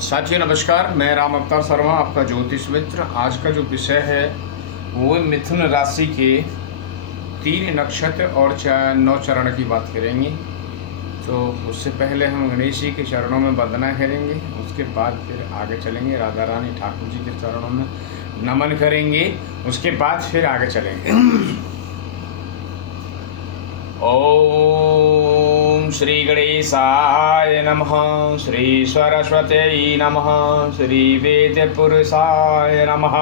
साथियों नमस्कार, मैं राम अवतार शर्मा, आपका ज्योतिष मित्र। आज का जो विषय है वो मिथुन राशि के 3 नक्षत्र और 9 चरण की बात करेंगे। तो उससे पहले हम गणेश जी के चरणों में वंदना करेंगे, उसके बाद फिर आगे चलेंगे। राधा रानी ठाकुर जी के चरणों में नमन करेंगे, उसके बाद फिर आगे चलेंगे। ओम श्री गणेशाय नमः, श्री सरस्वत्यै नमः, श्री वेदपुरुषाय नमः,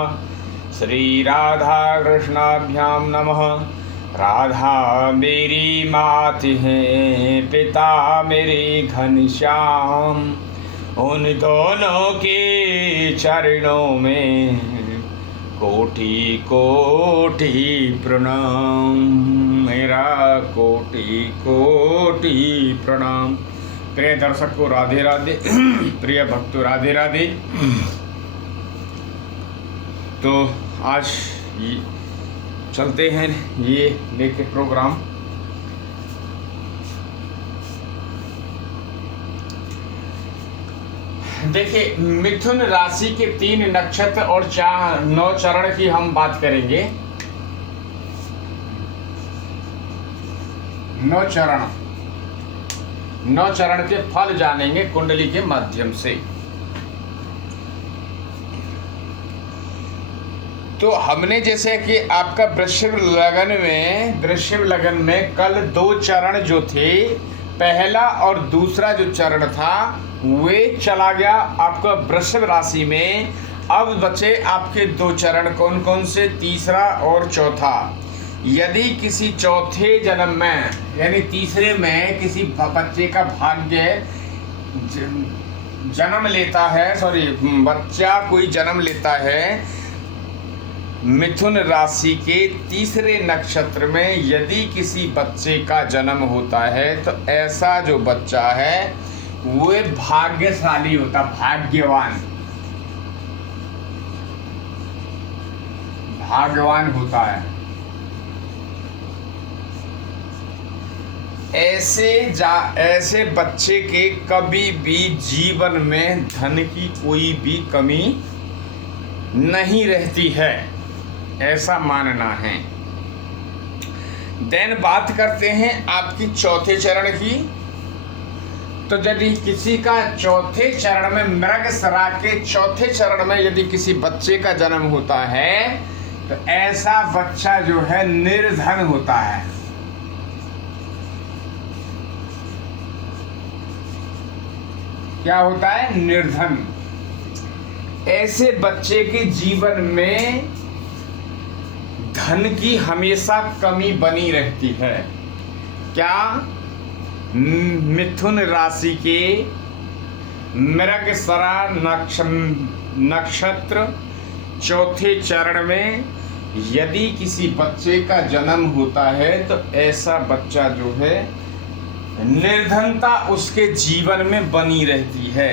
श्री राधा कृष्णाभ्यां नमः। राधा मेरी मात है, पिता मेरे घनश्याम, उन दोनों के चरणों में कोटि कोटि प्रणाम, मेरा कोटि कोटि प्रणाम। प्रिय दर्शक को राधे राधे, प्रिय भक्तों राधे राधे। तो आज चलते हैं ये लेके प्रोग्राम। देखिए, मिथुन राशि के 3 नक्षत्र और 9 चरण की हम बात करेंगे। 9 चरण के फल जानेंगे कुंडली के माध्यम से। तो हमने जैसे कि आपका वृश्चिक लगन में कल 2 चरण जो थे, पहला और दूसरा जो चरण था वे चला गया आपका वृषभ राशि में। अब बचे आपके 2 चरण, कौन कौन से? तीसरा और चौथा। यदि किसी चौथे जन्म में यानी तीसरे में किसी बच्चे का भाग्य जन्म लेता है, बच्चा कोई जन्म लेता है मिथुन राशि के तीसरे नक्षत्र में, यदि किसी बच्चे का जन्म होता है तो ऐसा जो बच्चा है वो भाग्यशाली होता, भाग्यवान होता है। ऐसे बच्चे के कभी भी जीवन में धन की कोई भी कमी नहीं रहती है, ऐसा मानना है। देन बात करते हैं आपकी चौथे चरण की। तो यदि किसी का चौथे चरण में, मृगशिरा के चौथे चरण में यदि किसी बच्चे का जन्म होता है तो ऐसा बच्चा जो है निर्धन होता है। क्या होता है? निर्धन। ऐसे बच्चे के जीवन में धन की हमेशा कमी बनी रहती है। क्या? मिथुन राशि के मृगशिरा नक्षत्र चौथे चरण में यदि किसी बच्चे का जन्म होता है तो ऐसा बच्चा जो है निर्धनता उसके जीवन में बनी रहती है।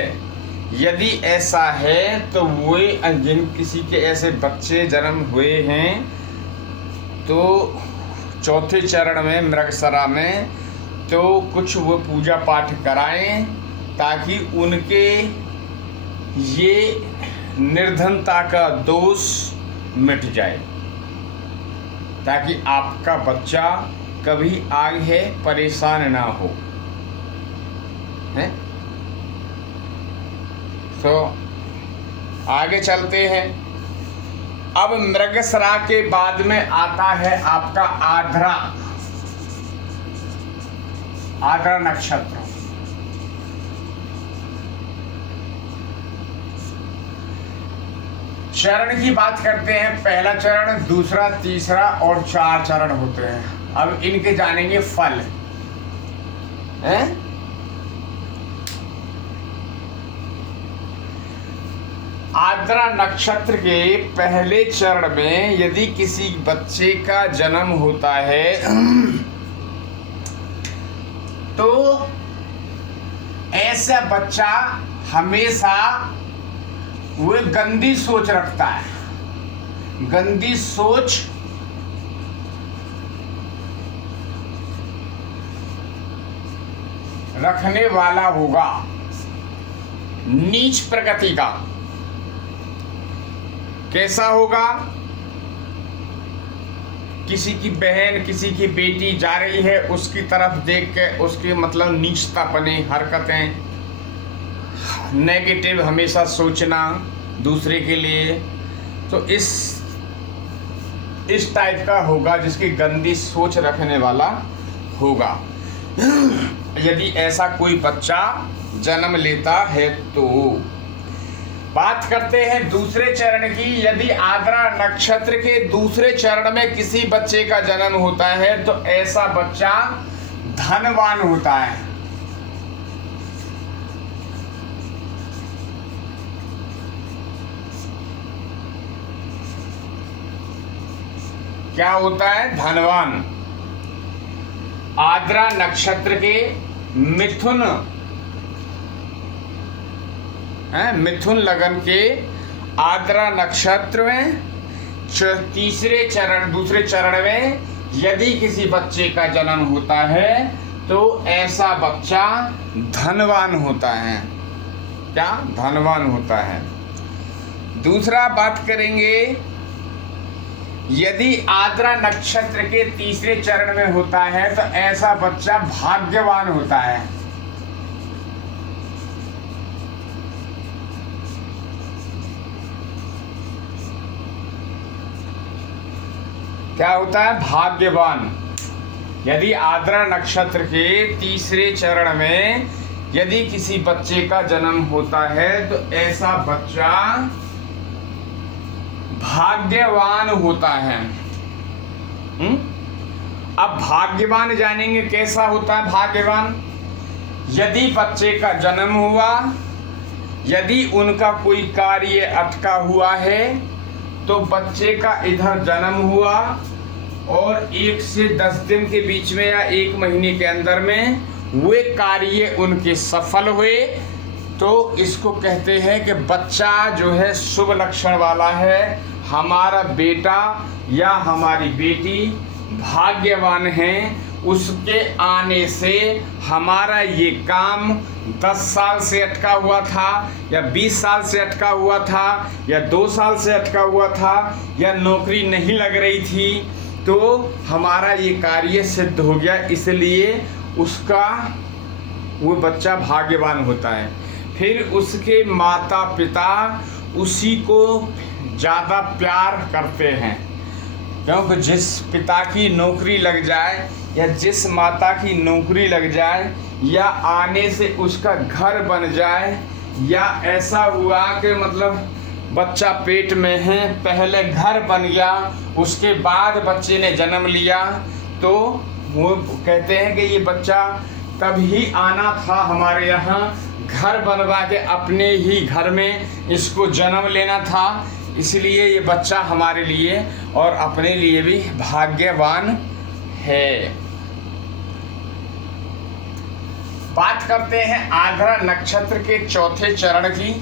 यदि ऐसा है तो वे जिन किसी के ऐसे बच्चे जन्म हुए हैं तो चौथे चरण में मृगशिरा में, तो कुछ वो पूजा पाठ कराएं ताकि उनके ये निर्धनता का दोष मिट जाए, ताकि आपका बच्चा कभी आगे परेशान ना हो। हैं? तो आगे चलते हैं। अब मृगशिरा के बाद में आता है आपका आद्रा नक्षत्र। चरण की बात करते हैं। पहला चरण, दूसरा, तीसरा और 4 चरण होते हैं। अब इनके जानेंगे फल। हैं? आद्रा नक्षत्र के पहले चरण में यदि किसी बच्चे का जन्म होता है तो ऐसा बच्चा हमेशा वो गंदी सोच रखता है। गंदी सोच रखने वाला होगा। नीच प्रकृति का। कैसा होगा? किसी की बहन, किसी की बेटी जा रही है, उसकी तरफ देख के उसकी मतलब नीचतापनी हरकतें, नेगेटिव हमेशा सोचना दूसरे के लिए, तो इस टाइप का होगा, जिसकी गंदी सोच रखने वाला होगा। यदि ऐसा कोई बच्चा जन्म लेता है तो बात करते हैं दूसरे चरण की। यदि आद्रा नक्षत्र के दूसरे चरण में किसी बच्चे का जन्म होता है तो ऐसा बच्चा धनवान होता है। क्या होता है? धनवान। आद्रा नक्षत्र के मिथुन लगन के आद्रा नक्षत्र में दूसरे चरण में यदि किसी बच्चे का जन्म होता है तो ऐसा बच्चा धनवान होता है। क्या? धनवान होता है। दूसरा बात करेंगे, यदि आद्रा नक्षत्र के तीसरे चरण में होता है तो ऐसा बच्चा भाग्यवान होता है। क्या होता है? भाग्यवान। यदि आद्रा नक्षत्र के तीसरे चरण में यदि किसी बच्चे का जन्म होता है तो ऐसा बच्चा भाग्यवान होता है। अब भाग्यवान जानेंगे कैसा होता है भाग्यवान। यदि बच्चे का जन्म हुआ, यदि उनका कोई कार्य अटका हुआ है तो बच्चे का इधर जन्म हुआ और 1 से 10 दिन के बीच में या 1 महीने के अंदर में वे कार्य उनके सफल हुए तो इसको कहते हैं कि बच्चा जो है शुभ लक्षण वाला है, हमारा बेटा या हमारी बेटी भाग्यवान है। उसके आने से हमारा ये काम 10 साल से अटका हुआ था या 20 साल से अटका हुआ था या 2 साल से अटका हुआ था या नौकरी नहीं लग रही थी तो हमारा ये कार्य सिद्ध हो गया, इसलिए उसका वो बच्चा भाग्यवान होता है। फिर उसके माता पिता उसी को ज़्यादा प्यार करते हैं, क्योंकि जिस पिता की नौकरी लग जाए या जिस माता की नौकरी लग जाए या आने से उसका घर बन जाए या ऐसा हुआ कि मतलब बच्चा पेट में है, पहले घर बन गया उसके बाद बच्चे ने जन्म लिया, तो वो कहते हैं कि ये बच्चा तभी आना था हमारे यहाँ, घर बनवा के अपने ही घर में इसको जन्म लेना था, इसलिए ये बच्चा हमारे लिए और अपने लिए भी भाग्यवान है। बात करते हैं आद्रा नक्षत्र के चौथे चरण की।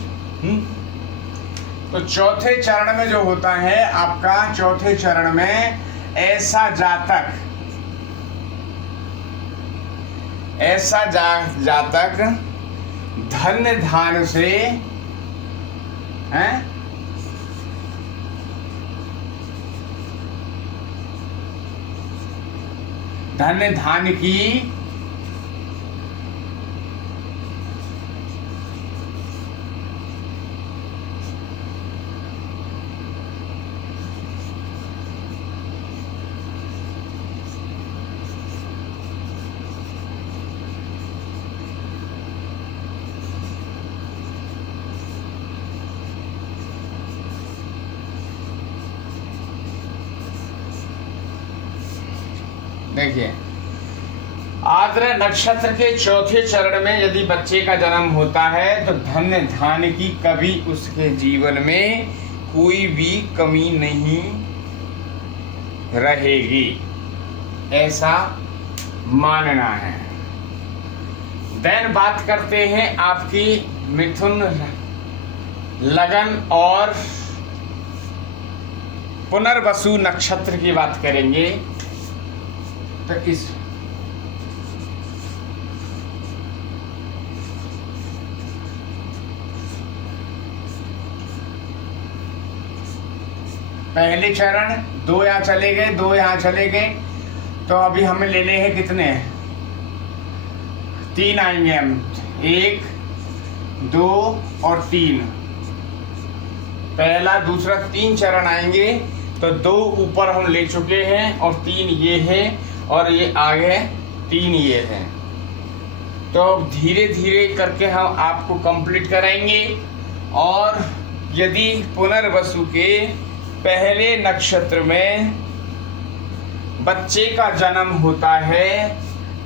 तो चौथे चरण में जो होता है आपका, चौथे चरण में ऐसा जातक धन्य धान से हैं धन्य धान की देखिए, आद्रा नक्षत्र के चौथे चरण में यदि बच्चे का जन्म होता है तो धन्य धान की कभी उसके जीवन में कोई भी कमी नहीं रहेगी, ऐसा मानना है। देन बात करते हैं आपकी मिथुन लगन और पुनर्वसु नक्षत्र की बात करेंगे। तो इस पहले चरण 2 यहाँ चले गए, 2 यहाँ चले गए, तो अभी हमें लेने हैं कितने, 3 आएंगे हम, 1 2 और 3, पहला दूसरा 3 चरण आएंगे। तो 2 ऊपर हम ले चुके हैं और 3 ये है और ये आगे 3 ये है। तो धीरे धीरे करके हम आपको कंप्लीट कराएंगे। और यदि पुनर्वसु के पहले नक्षत्र में बच्चे का जन्म होता है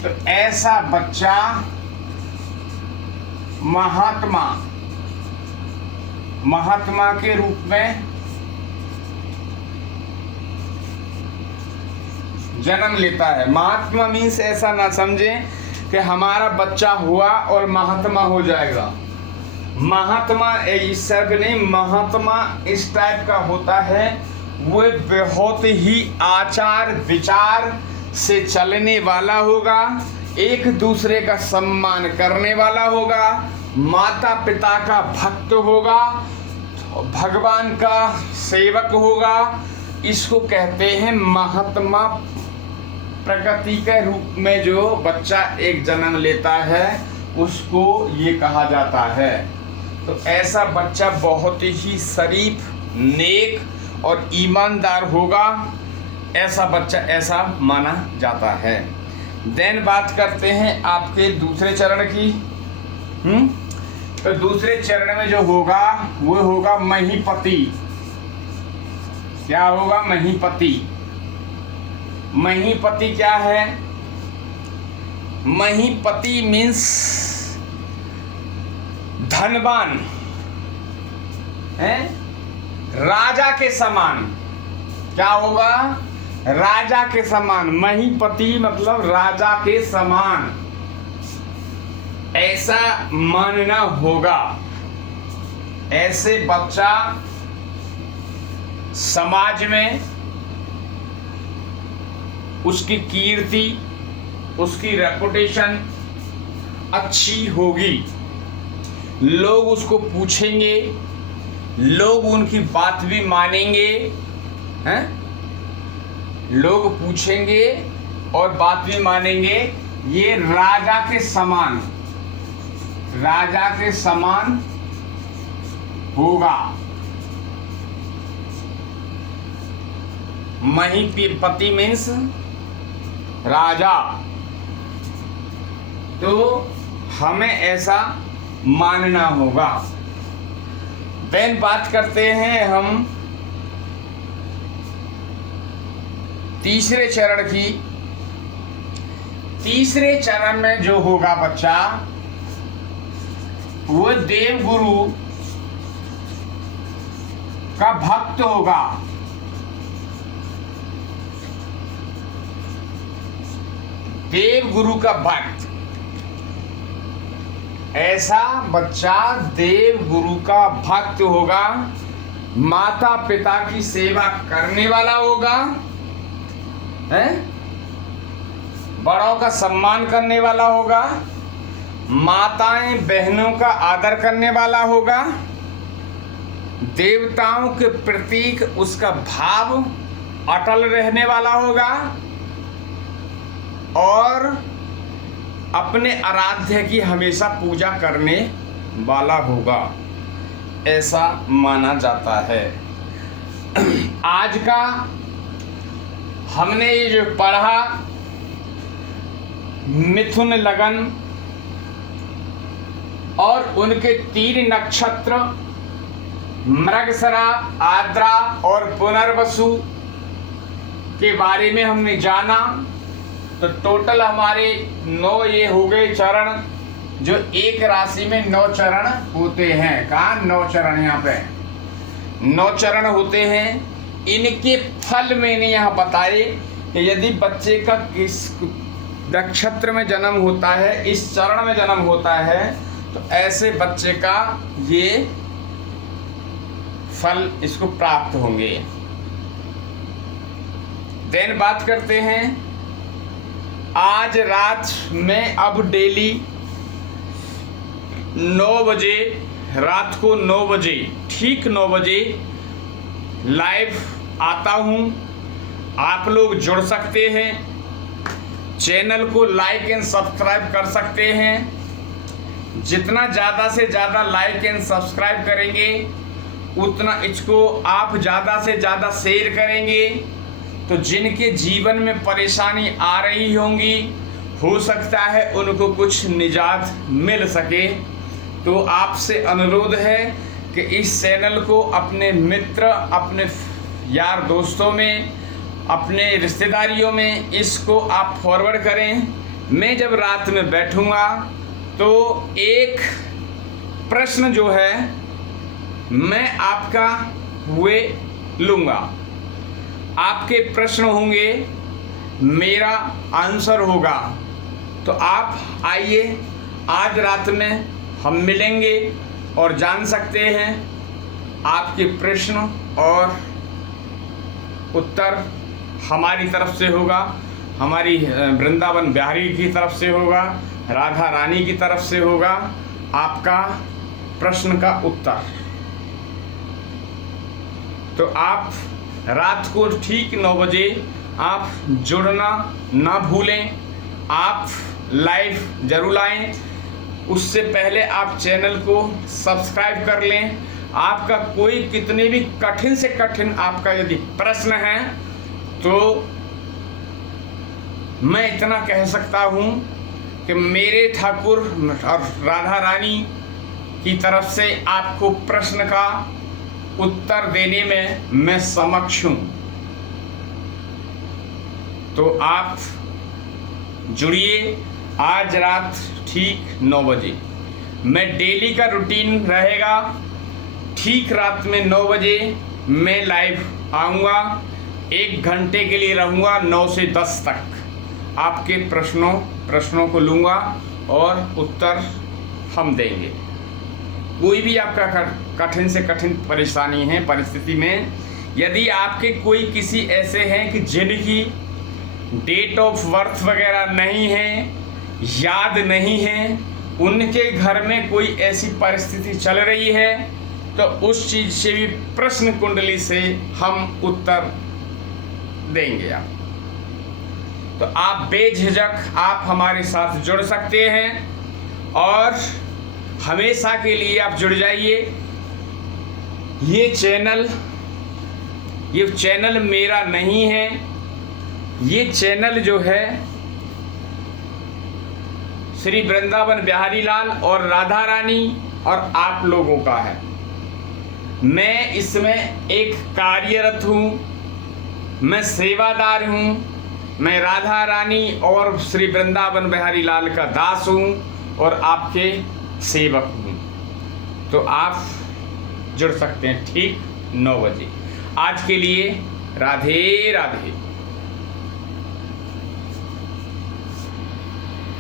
तो ऐसा बच्चा महात्मा के रूप में जन्म लेता है। महात्मा मीन्स ऐसा ना समझें कि हमारा बच्चा हुआ और महात्मा हो जाएगा। महात्मा इस शब्द नहीं, महात्मा इस टाइप का होता है, वो बहुत ही आचार विचार से चलने वाला होगा, एक दूसरे का सम्मान करने वाला होगा, माता पिता का भक्त होगा, भगवान का सेवक होगा। इसको कहते हैं महात्मा। प्रकृति के रूप में जो बच्चा एक जन्म लेता है उसको ये कहा जाता है। तो ऐसा बच्चा बहुत ही शरीफ, नेक और ईमानदार होगा, ऐसा बच्चा ऐसा माना जाता है। देन बात करते हैं आपके दूसरे चरण की। तो दूसरे चरण में जो होगा वो होगा महीपति। क्या होगा? महीपति। महीपति क्या है? महीपति मीन्स धनवान है, राजा के समान। क्या होगा? राजा के समान। महीपति मतलब राजा के समान, ऐसा मानना होगा। ऐसे बच्चा समाज में उसकी कीर्ति, उसकी रेपुटेशन अच्छी होगी। लोग उसको पूछेंगे, लोग उनकी बात भी मानेंगे, हैं? लोग पूछेंगे और बात भी मानेंगे। ये राजा के समान, राजा के समान होगा। महीपति मीन्स राजा। तो हमें ऐसा मानना होगा। देन बात करते हैं हम तीसरे चरण की। तीसरे चरण में जो होगा बच्चा वो देव गुरु का भक्त होगा। देव गुरु का भक्त, ऐसा बच्चा देव गुरु का भक्त होगा, माता पिता की सेवा करने वाला होगा, हैं? बड़ों का सम्मान करने वाला होगा, माताएं बहनों का आदर करने वाला होगा, देवताओं के प्रतीक उसका भाव अटल रहने वाला होगा और अपने आराध्य की हमेशा पूजा करने वाला होगा, ऐसा माना जाता है। आज का हमने ये जो पढ़ा, मिथुन, लगन और उनके 3 नक्षत्र मृगशिरा, आर्द्रा और पुनर्वसु के बारे में हमने जाना। तो टोटल हमारे 9 ये हो गए चरण, जो एक राशि में 9 चरण होते हैं। कहाँ? 9 चरण, यहाँ पे 9 चरण होते हैं। इनके फल मैंने यहाँ बताए कि यदि बच्चे का किस नक्षत्र में जन्म होता है, इस चरण में जन्म होता है, तो ऐसे बच्चे का ये फल इसको प्राप्त होंगे। देन बात करते हैं आज रात में, अब डेली 9 बजे, रात को 9 बजे, ठीक 9 बजे लाइव आता हूँ। आप लोग जुड़ सकते हैं, चैनल को लाइक एंड सब्सक्राइब कर सकते हैं। जितना ज़्यादा से ज़्यादा लाइक एंड सब्सक्राइब करेंगे उतना इसको आप ज़्यादा से ज़्यादा शेयर करेंगे तो जिनके जीवन में परेशानी आ रही होंगी, हो सकता है उनको कुछ निजात मिल सके। तो आपसे अनुरोध है कि इस चैनल को अपने मित्र, अपने यार दोस्तों में, अपने रिश्तेदारियों में इसको आप फॉरवर्ड करें। मैं जब रात में बैठूंगा तो एक प्रश्न जो है मैं आपका हुए लूँगा, आपके प्रश्न होंगे, मेरा आंसर होगा। तो आप आइए, आज रात में हम मिलेंगे और जान सकते हैं आपके प्रश्न और उत्तर हमारी तरफ से होगा, हमारी वृंदावन बिहारी की तरफ से होगा, राधा रानी की तरफ से होगा आपका प्रश्न का उत्तर। तो आप रात को ठीक 9 बजे आप जुड़ना ना भूलें। आप लाइव जरूर आएँ, उससे पहले आप चैनल को सब्सक्राइब कर लें। आपका कोई कितने भी कठिन से कठिन आपका यदि प्रश्न है तो मैं इतना कह सकता हूँ कि मेरे ठाकुर और राधा रानी की तरफ से आपको प्रश्न का उत्तर देने में मैं समक्ष हूँ। तो आप जुड़िए आज रात ठीक 9 बजे। मैं डेली का रूटीन रहेगा, ठीक रात में 9 बजे मैं लाइव आऊँगा। 1 घंटे के लिए रहूँगा, 9 से 10 तक आपके प्रश्नों को लूँगा और उत्तर हम देंगे। कोई भी आपका कठिन से कठिन परेशानी है परिस्थिति में, यदि आपके कोई किसी ऐसे हैं कि जिनकी डेट ऑफ बर्थ वगैरह नहीं है, याद नहीं है, उनके घर में कोई ऐसी परिस्थिति चल रही है, तो उस चीज़ से भी प्रश्न कुंडली से हम उत्तर देंगे आप। तो आप बेझिझक आप हमारे साथ जुड़ सकते हैं और हमेशा के लिए आप जुड़ जाइए। ये चैनल मेरा नहीं है, ये चैनल जो है श्री वृंदावन बिहारी लाल और राधा रानी और आप लोगों का है। मैं इसमें एक कार्यरत हूँ, मैं सेवादार हूँ, मैं राधा रानी और श्री वृंदावन बिहारी लाल का दास हूँ और आपके सेवक हूँ। तो आप जुड़ सकते हैं ठीक 9 बजे। आज के लिए राधे राधे।